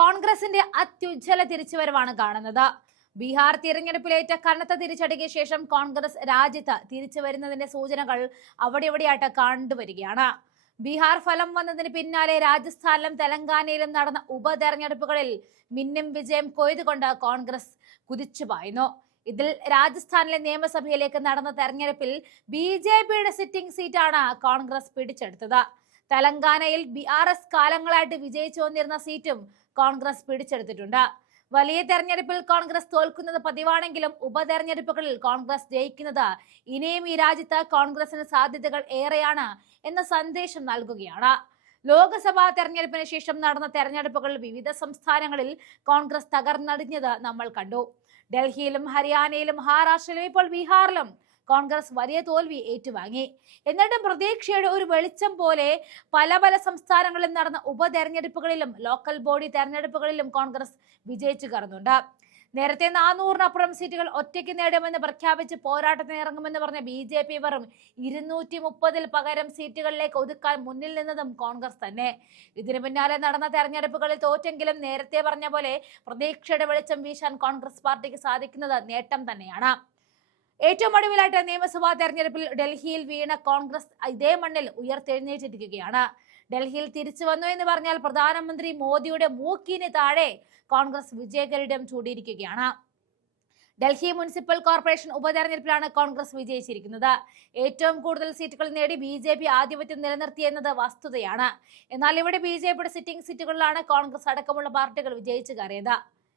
കോൺഗ്രസിന്റെ അത്യുജ്വല തിരിച്ചുവരവാണ് കാണുന്നത്. ബീഹാർ തിരഞ്ഞെടുപ്പിലേറ്റ കനത്ത തിരിച്ചടിക്ക് ശേഷം കോൺഗ്രസ് രാജ്യത്ത് തിരിച്ചു വരുന്നതിന്റെ സൂചനകൾ അവിടെയായിട്ട് കണ്ടുവരികയാണ്. ബീഹാർ ഫലം വന്നതിന് പിന്നാലെ രാജസ്ഥാനിലും തെലങ്കാനയിലും നടന്ന ഉപതെരഞ്ഞെടുപ്പുകളിൽ മിന്നും വിജയം കൊയ്തുകൊണ്ട് കോൺഗ്രസ് കുതിച്ചുപായുന്നു. ഇതിൽ രാജസ്ഥാനിലെ നിയമസഭയിലേക്ക് നടന്ന തെരഞ്ഞെടുപ്പിൽ ബി.ജെ.പിയുടെ സിറ്റിംഗ് സീറ്റാണ് കോൺഗ്രസ് പിടിച്ചെടുത്തത്. തെലങ്കാനയിൽ BRS കാലങ്ങളായിട്ട് വിജയിച്ചു വന്നിരുന്ന സീറ്റും കോൺഗ്രസ് പിടിച്ചെടുത്തിട്ടുണ്ട്. വലിയ തെരഞ്ഞെടുപ്പിൽ കോൺഗ്രസ് തോൽക്കുന്നത് പതിവാണെങ്കിലും ഉപതെരഞ്ഞെടുപ്പുകളിൽ കോൺഗ്രസ് ജയിക്കുന്നത് ഇനിയും ഈ രാജ്യത്ത് കോൺഗ്രസിന് സാധ്യതകൾ ഏറെയാണ് എന്ന സന്ദേശം നൽകുകയാണ്. ലോക്സഭാ തെരഞ്ഞെടുപ്പിന് ശേഷം നടന്ന തെരഞ്ഞെടുപ്പുകളിൽ വിവിധ സംസ്ഥാനങ്ങളിൽ കോൺഗ്രസ് തകർന്നടിഞ്ഞത് നമ്മൾ കണ്ടു. ഡൽഹിയിലും ഹരിയാനയിലും മഹാരാഷ്ട്രയിലും ഇപ്പോൾ ബീഹാറിലും കോൺഗ്രസ് വലിയ തോൽവി ഏറ്റുവാങ്ങി. എന്നിട്ടും പ്രതീക്ഷയുടെ ഒരു വെളിച്ചം പോലെ പല സംസ്ഥാനങ്ങളിലും നടന്ന ഉപതെരഞ്ഞെടുപ്പുകളിലും ലോക്കൽ ബോഡി തെരഞ്ഞെടുപ്പുകളിലും കോൺഗ്രസ് വിജയിച്ചു കയറുന്നുണ്ട്. നേരത്തെ 400-നപ്പുറം സീറ്റുകൾ ഒറ്റയ്ക്ക് നേടുമെന്ന് പ്രഖ്യാപിച്ച് പോരാട്ടത്തിന് ഇറങ്ങുമെന്ന് പറഞ്ഞ BJP വെറും 230-ൽ പകരം സീറ്റുകളിലേക്ക് ഒതുക്കാൻ മുന്നിൽ നിന്നതും കോൺഗ്രസ് തന്നെ. ഇതിനു പിന്നാലെ നടന്ന തെരഞ്ഞെടുപ്പുകളിൽ തോറ്റെങ്കിലും നേരത്തെ പറഞ്ഞ പോലെ പ്രതീക്ഷയുടെ വെളിച്ചം വീശാൻ കോൺഗ്രസ് പാർട്ടിക്ക് സാധിക്കുന്നത് നേട്ടം തന്നെയാണ്. ഏറ്റവും ഒടുവിലായിട്ട് നിയമസഭാ തെരഞ്ഞെടുപ്പിൽ ഡൽഹിയിൽ വീണ കോൺഗ്രസ് ഇതേ മണ്ണിൽ ഉയർത്തെഴുന്നേറ്റിരിക്കുകയാണ്. ഡൽഹിയിൽ തിരിച്ചു വന്നു എന്ന് പറഞ്ഞാൽ പ്രധാനമന്ത്രി മോദിയുടെ മൂക്കിന് താഴെ കോൺഗ്രസ് വിജയകിരീടം ചൂടിയിരിക്കുകയാണ്. ഡൽഹി മുനിസിപ്പൽ കോർപ്പറേഷൻ ഉപതെരഞ്ഞെടുപ്പിലാണ് കോൺഗ്രസ് വിജയിച്ചിരിക്കുന്നത്. ഏറ്റവും കൂടുതൽ സീറ്റുകൾ നേടി BJP ആധിപത്യം നിലനിർത്തിയെന്നത് വസ്തുതയാണ്. എന്നാൽ ഇവിടെ BJPയുടെ സിറ്റിംഗ് സീറ്റുകളിലാണ് കോൺഗ്രസ് അടക്കമുള്ള പാർട്ടികൾ വിജയിച്ചു കയറിയത്.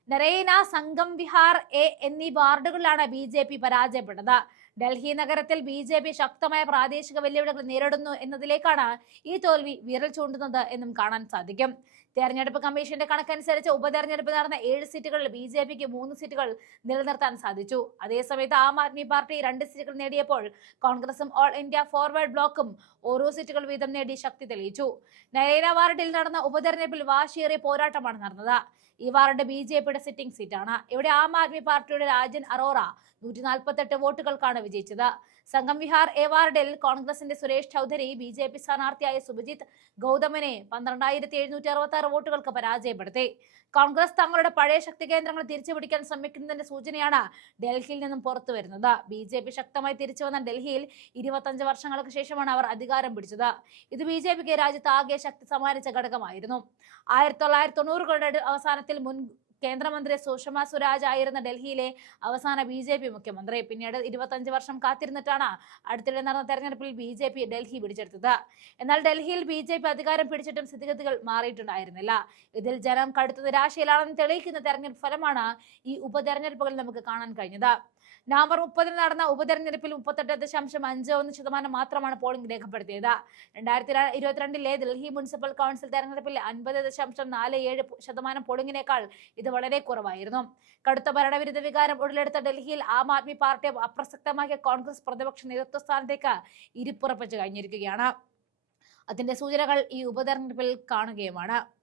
നരൈന, സംഗം വിഹാർ എ എന്നീ വാർഡുകളിലാണ് BJP പരാജയപ്പെട്ടത്. ഡൽഹി നഗരത്തിൽ BJP ശക്തമായ പ്രാദേശിക വെല്ലുവിളികൾ നേരിടുന്നു എന്നതിലേക്കാണ് ഈ തോൽവി വിരൽ ചൂണ്ടുന്നത് എന്നും കാണാൻ സാധിക്കും. തെരഞ്ഞെടുപ്പ് കമ്മീഷന്റെ കണക്കനുസരിച്ച് ഉപതെരഞ്ഞെടുപ്പ് നടന്ന 7 സീറ്റുകളിൽ BJPക്ക് 3 സീറ്റുകൾ നിലനിർത്താൻ സാധിച്ചു. അതേസമയത്ത് ആം ആദ്മി പാർട്ടി 2 സീറ്റുകൾ നേടിയപ്പോൾ കോൺഗ്രസും ഓൾ ഇന്ത്യ ഫോർവേഡ് ബ്ലോക്കും ഓരോ സീറ്റുകൾ വീതം നേടി ശക്തി തെളിയിച്ചു. നരൈന വാർഡിൽ നടന്ന ഉപതെരഞ്ഞെടുപ്പിൽ വാശിയേറിയ പോരാട്ടമാണ് നടന്നത്. ഈ വാർഡ് BJPയുടെ സിറ്റിംഗ് സീറ്റാണ്. ഇവിടെ ആം ആദ്മി പാർട്ടിയുടെ രാജൻ അറോറ 148 വോട്ടുകൾക്കാണ് വിജയിച്ചത്. സംഗം വിഹാർ എ വാർഡിൽ കോൺഗ്രസിന്റെ സുരേഷ് ചൗധരി BJP സ്ഥാനാർത്ഥിയായ സുബജിത് ഗൗതമിനെ 12,766 വോട്ടുകൾക്ക് പരാജയപ്പെടുത്തി. കോൺഗ്രസ് തങ്ങളുടെ പഴയ ശക്തി കേന്ദ്രങ്ങൾ തിരിച്ചുപിടിക്കാൻ ശ്രമിക്കുന്നതിന്റെ സൂചനയാണ് ഡൽഹിയിൽ നിന്നും പുറത്തു വരുന്നത്. BJP ശക്തമായി തിരിച്ചു വന്ന ഡൽഹിയിൽ 25 വർഷങ്ങൾക്ക് ശേഷമാണ് അവർ അധികാരം പിടിച്ചത്. ഇത് BJPക്ക് രാജ്യത്ത് ആകെ ശക്തി സമ്മാനിച്ച ഘടകമായിരുന്നു. 1990കളുടെ അവസാനത്തിൽ മുൻ കേന്ദ്രമന്ത്രി സുഷമ സ്വരാജ് ആയിരുന്ന ഡൽഹിയിലെ അവസാന BJP മുഖ്യമന്ത്രി. പിന്നീട് 25 വർഷം കാത്തിരുന്നിട്ടാണ് അടുത്തിടെ നടന്ന തെരഞ്ഞെടുപ്പിൽ BJP ഡൽഹി പിടിച്ചെടുത്തത്. എന്നാൽ ഡൽഹിയിൽ BJP അധികാരം പിടിച്ചിട്ടും സ്ഥിതിഗതികൾ മാറിയിട്ടുണ്ടായിരുന്നില്ല. ഇതിൽ ജനം കടുത്ത നിരാശയിലാണെന്ന് തെളിയിക്കുന്ന തെരഞ്ഞെടുപ്പ് ഫലമാണ് ഈ ഉപതെരഞ്ഞെടുപ്പുകളിൽ നമുക്ക് കാണാൻ കഴിഞ്ഞത്. നവംബർ 30-ന് നടന്ന ഉപതെരഞ്ഞെടുപ്പിൽ 38.51% മാത്രമാണ് പോളിംഗ് രേഖപ്പെടുത്തിയത്. 2022-ലെ ഡൽഹി മുനിസിപ്പൽ കൗൺസിൽ തെരഞ്ഞെടുപ്പിൽ 50.47% പോളിംഗിനേക്കാൾ ഇത് വളരെ കുറവായിരുന്നു. കടുത്ത ഭരണവിരുദ്ധ വികാരം ഉടലെടുത്ത ഡൽഹിയിൽ ആം ആദ്മി പാർട്ടിയെ അപ്രസക്തമാക്കിയ കോൺഗ്രസ് പ്രതിപക്ഷ നേതൃത്വ സ്ഥാനത്തേക്ക് ഇരിപ്പുറപ്പിച്ചു കഴിഞ്ഞിരിക്കുകയാണ്. അതിന്റെ സൂചനകൾ ഈ ഉപതെരഞ്ഞെടുപ്പിൽ കാണുകയുമാണ്.